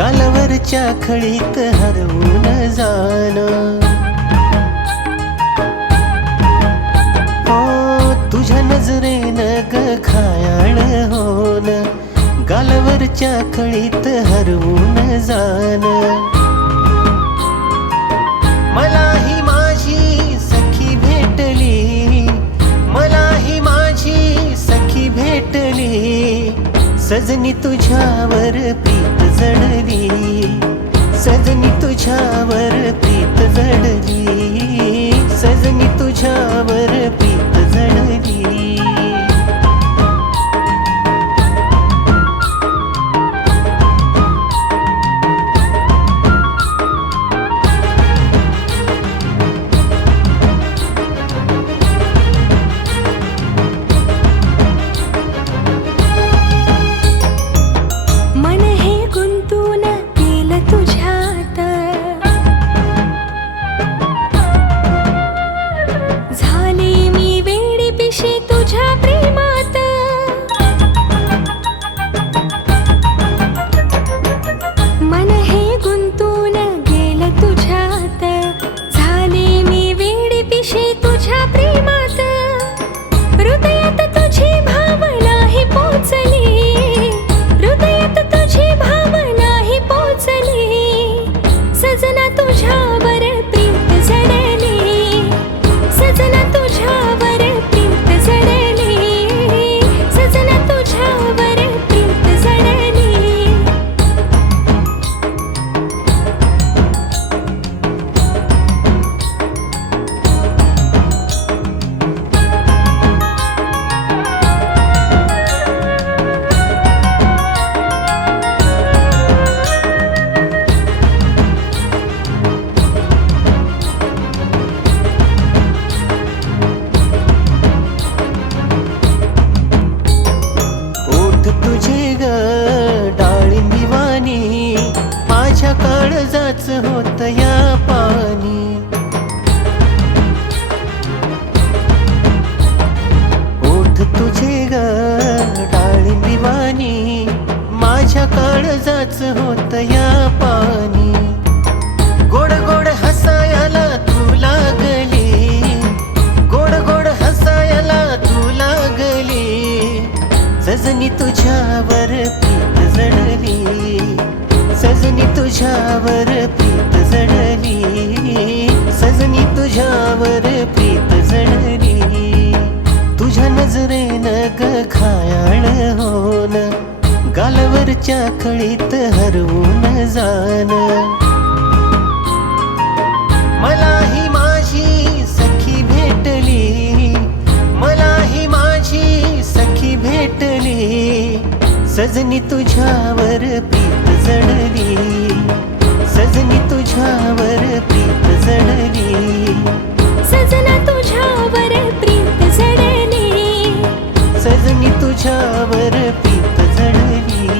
गालावरच्या खळीत हरवून जाण, हो तुझ्या नजरेनं ग खायाळ होन, गालावरच्या खळीत हरवून जाण. मलाही माझी सखी भेटली, मलाही माझी सखी भेटली, सजनी तुझ्यावर प्रीत जडली, सजनी तुझ्यावर प्रीत जडली, सजनी तुझ्यावर प्रीत जडली. काळजाच होत या पाणी, ओठ तुझे ग डाळिंबी वाणी, माझ्या काळजाच होत या पाणी. गोड गोड हसायला तू लागली, गोड गोड हसायला तू लागली, सजनी तुझ्यावर प्रीत जडली, सजनी तुझ्यावर प्रीत जडली, सजनी तुझ्यावर प्रीत जडली. तुझ्या नजरेनं ग खायाळ होन, गालावरच्या खळीत हरवून जाण. मलाही माझी सखी भेटली, मलाही माझी सखी भेटली, सजनी तुझ्यावर प्रीत जडली, सजनी तुझ्यावर प्रीत जडली, सजना तुझ्यावर प्रीत जडली, सजनी तुझ्यावर प्रीत जडली.